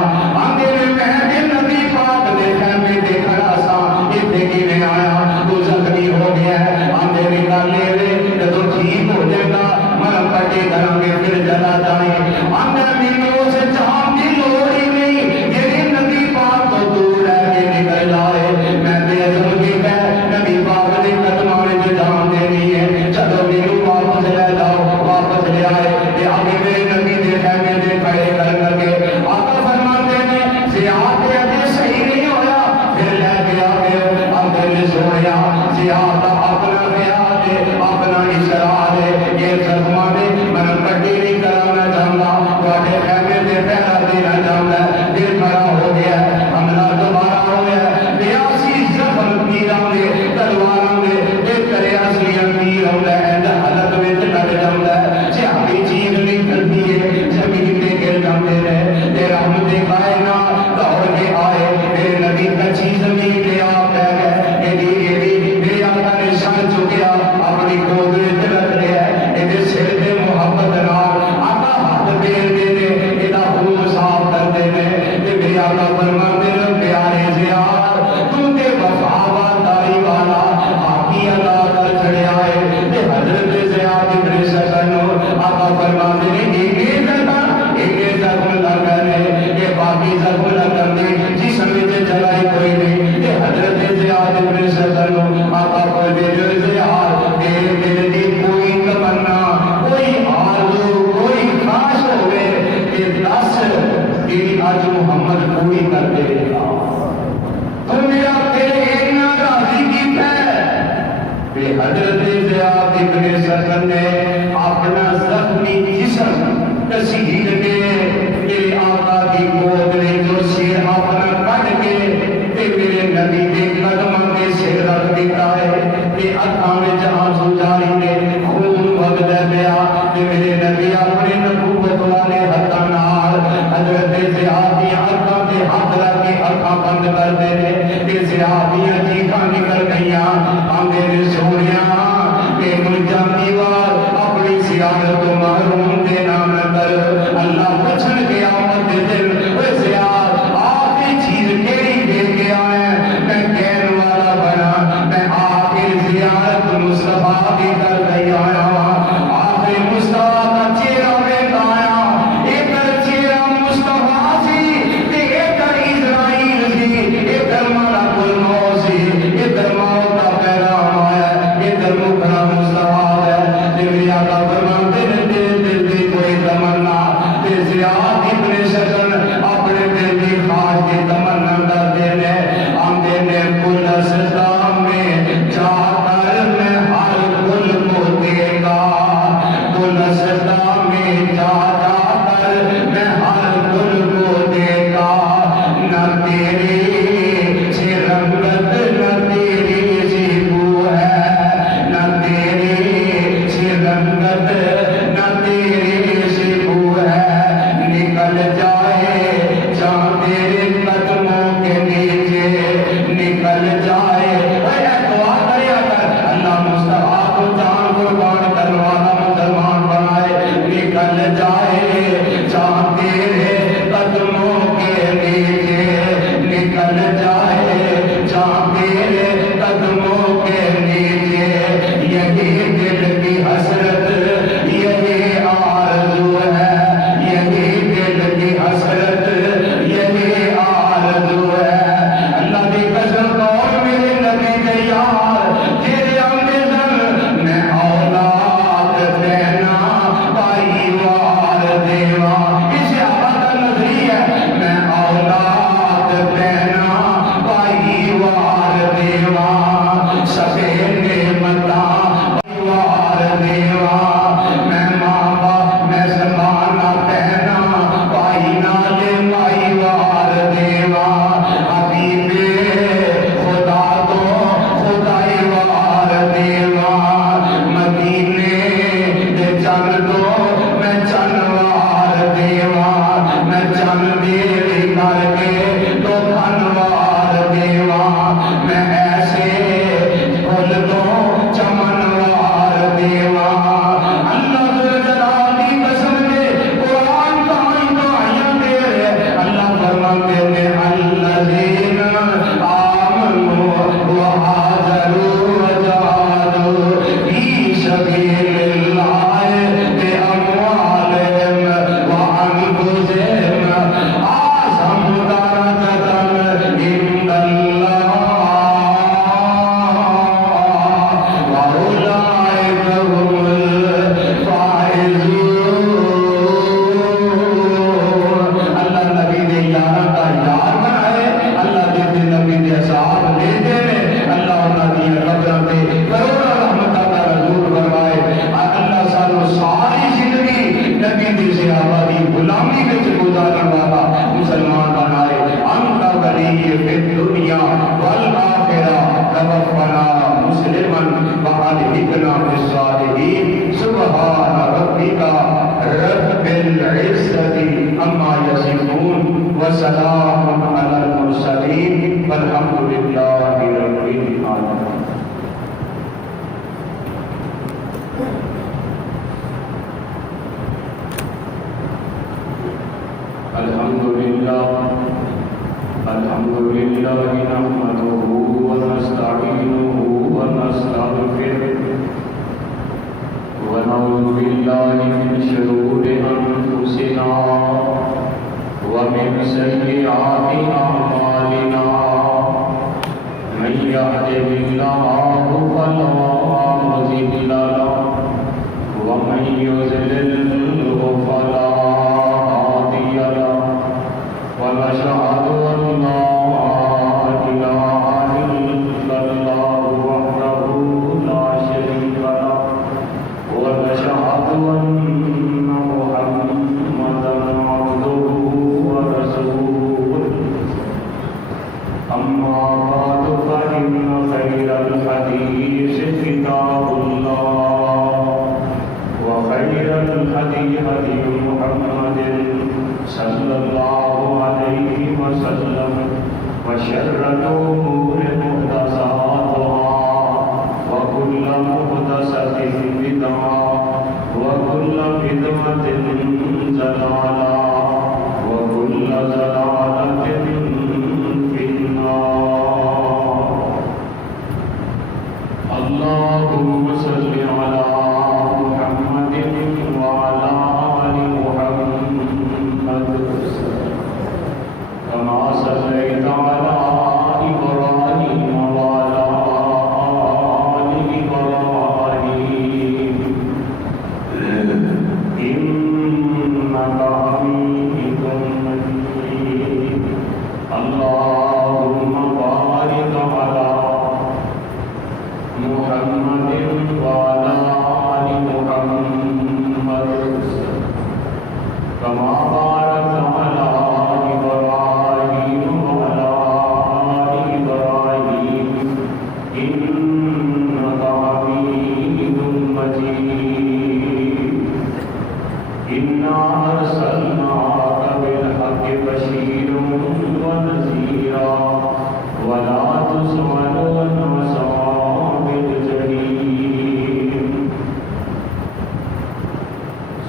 آگے میں نبی پاک نے خیمے دے کھڑا سا اتنے کی میں آیا تو زخمی ہو گیا ہے آندے نکال لے لے جب ٹھیک ہو جائے گا مرم پٹے گھروں میں پھر جلا جائیں آندے میرے سے جان کی لوڑ ہی نہیں یہ نبی پاک تو دور ہے کہ نکل جائے میں بے عزم کی کہہ نبی پاک نے قدمہ میں جان دینی ہے چلو میرے واپس لے جاؤ واپس لے آئے یہ آگے میرے نبی دے خیمے دے کھڑے کر کے آقا فرماتے ہیں زیاد کے ابھی صحیح نہیں ہویا پھر لے گیا کہ آگے نے سویا زیاد اپنا بیاد ہے اپنا اسرار ہے یہ زخمہ نے من کٹی نہیں کرانا چاہتا واڑے خیمے دے پہلا دینا چاہتا ہے پھر کھڑا ہو گیا ہے حملہ دوبارہ ہو گیا ہے 82 زخم تیراں دے تلواراں دے ایک کرے اصلی تیر ہوندا ہے حالت وچ لگ جاندا ہے صحابی چیز نہیں کرتی ہے زمین تے گر جاندے نے تے رحمت کائنات دوڑ کے آئے میرے نبی کچی زمین تے آ پہ گئے ایڈی میرے آقا نے سر چکیا اپنی گود وچ رکھ لیا ایدے سر تے محبت نال آقا ہاتھ پھیر دے نے ایدا خون صاف کر دے نے تے میرے آقا فرماندے نے پیارے زیاد تو تے وفا وفاداری والا باقی ادا کر چھڑیا ہے تے حضرت زیاد ابن سکن آقا فرماندے نے ایک زخم لگ گئے یہ باقی زخم لگن دے جسم وچ جلائی کوئی نہیں یہ حضرت زیاد ابن سکن آقا فرماندے نے زیاد تیرے دل دی کوئی تمنا کوئی آرزو کوئی خواہش ہوے کہ دس تیری آج محمد پوری کر دے گا تو میرا تیرے اتنا راضی کیتا ہے کہ حضرت زیاد ابن سکن نے اپنا زخمی جسم تسہیل کے میرے آقا کی گود نے جو سیر اپنا کٹ کے میرے نبی کے قدموں کے سر رکھ دیتا ہے کہ اکھاں وچ آنسو جاری نے خون وگدا پیا کہ میرے نبی اپنے نبوت والے ہتھاں نال حضرت زیاد دی اکھاں تے ہاتھ رکھ کے اکھاں بند کر دے نے کہ زیاد دی چیخاں نکل گئیاں آندے نے سونیا کہ مل جاندی وار اپنی زیارت محروم دے نام کر اللہ جا جا کر میں ہر گل کو دیکھا، نہ تیری سی رنگت نہ تیری سی بو ہے، نہ تیری سی رنگت نہ تیری سی بو ہے، نکل جائے جہاں تیرے قدموں کے نیچے، نکل جائے اے دعا کریا کر اللہ مصطفیٰ کو جان قربان کرنے والا مسلمان بنائے، نکل جائے جہاں تیرے قدموں کے نیچے، نکل جائے جہاں تیرے قدموں کے نیچے، یہی دل کی حسرت یہی آرزو ہے، یہی دل کی حسرت یہی آرزو ہے، اللہ کی قسم اور میرے نبی کے یار تیرے آنے سن میں اولاد دینا بھائی وار دیوا، اسے آقا کا نظری ہے، میں اولاد دینا بھائی وار دیوا، سبے نعمتاں بھائی وار دیوا، میں ماں باپ میں زمانہ دینا بھائی نالے بھائی وار دیوا، حبیب خدا تو خدائی وار دیوا، مدینے دے چن دو میں چن وار دیوا، میں چن دیوی کر کے تو کھن وار دیوا، میں ایسے پھول دو چمن وار دیوا، اللہ ذوالجلال کی قسم دے قرآن کہاں دے رہے، اللہ فرماتے ہیں الذین آمنوا وہاجروا وجاہدوا فی سبیل اللہ باموالہم وانفسہم اعظم درجۃ عند اللہ واولئک هم الفائزون، اللہ نبی دے یاراں دا یار بنائے، اللہ دے نبی دے اصحاب لے دے اللہ انہاں دی قبراں تے کروڑاں رحمتاں دا نزول فرمائے، اللہ سانو ساری زندگی نبی دی صحابہ دی غلامی وچ گزارن والا مسلمان بنائے، انت ولی فی الدنیا والآخرہ توفنا مسلما وألحقنا بالصالحین، سبحان ربک رب العزة عما یصفون وسلام علی المرسلین والحمد للہ رب العالمین۔ الحمد للہ نحمده ونستعینه ونستغفره ونعوذ باللہ من شرور انفسنا ومن سیئات اعمالنا، من يهده اللہ فلا مضل له ومن يضلل فلا هادی له، ونشهد أن لا إله إلا الله وحده لا شريك له، ونشهد أن محمدا عبده ورسوله، أما بعد فإن خير الحديث كتاب الله، وخير الهدي هدي محمد صلى الله عليه وسلم، وشر الأمور محدثاتها وكل محدثة بدعة وكل بدعة ضلالة وكل ضلالة في النار، اللهم صل على محمد وعلى آل محمد كما صليت على إبراهيم وعلى آل إبراهيم إنك حميد كما باركت على إبراهيم وعلى آل إبراهيم إنك حميد مجيد إنا أرسلناك بالحق بشيرا ونذيرا ولا تسأل عن أصحاب الجحيم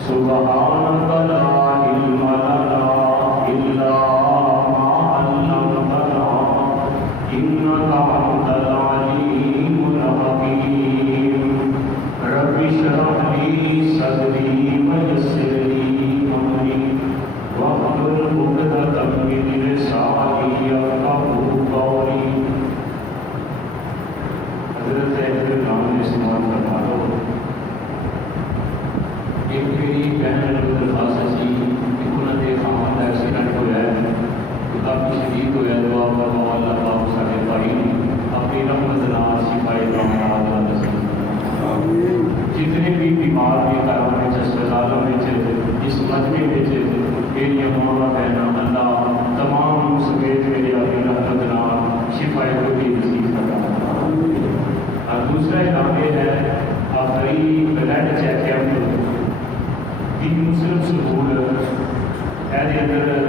سبحانك لا علم لنا إلا ما علمتنا إنك أنت العليم الحكيم رب اشرح لي صدري ويسر لي أمري واحلل عقدة من لساني يفقهوا قولي حضرت احترام نے استعمال کرنا لو ایک میری بہن کو درخواست سی کہ انہوں نے خاندان کا ایکسیڈنٹ ہوا ہے کافی شدید ہوا دعا کرو اللہ پاک سارے بھائی اپنی رحمت نال شفائے کامراد نصیب جتنے بھی بیمار بھی گھروں میں ہسپتالوں میں اس مجمع میں میری ماں بہن اللہ تمام سمیت میرے اپنی رحمت نال شفائے کو بھی نصیب کرنا اور دوسرا کام یہ ہے آخری بلڈ چیک اپ مسلم سکول اندر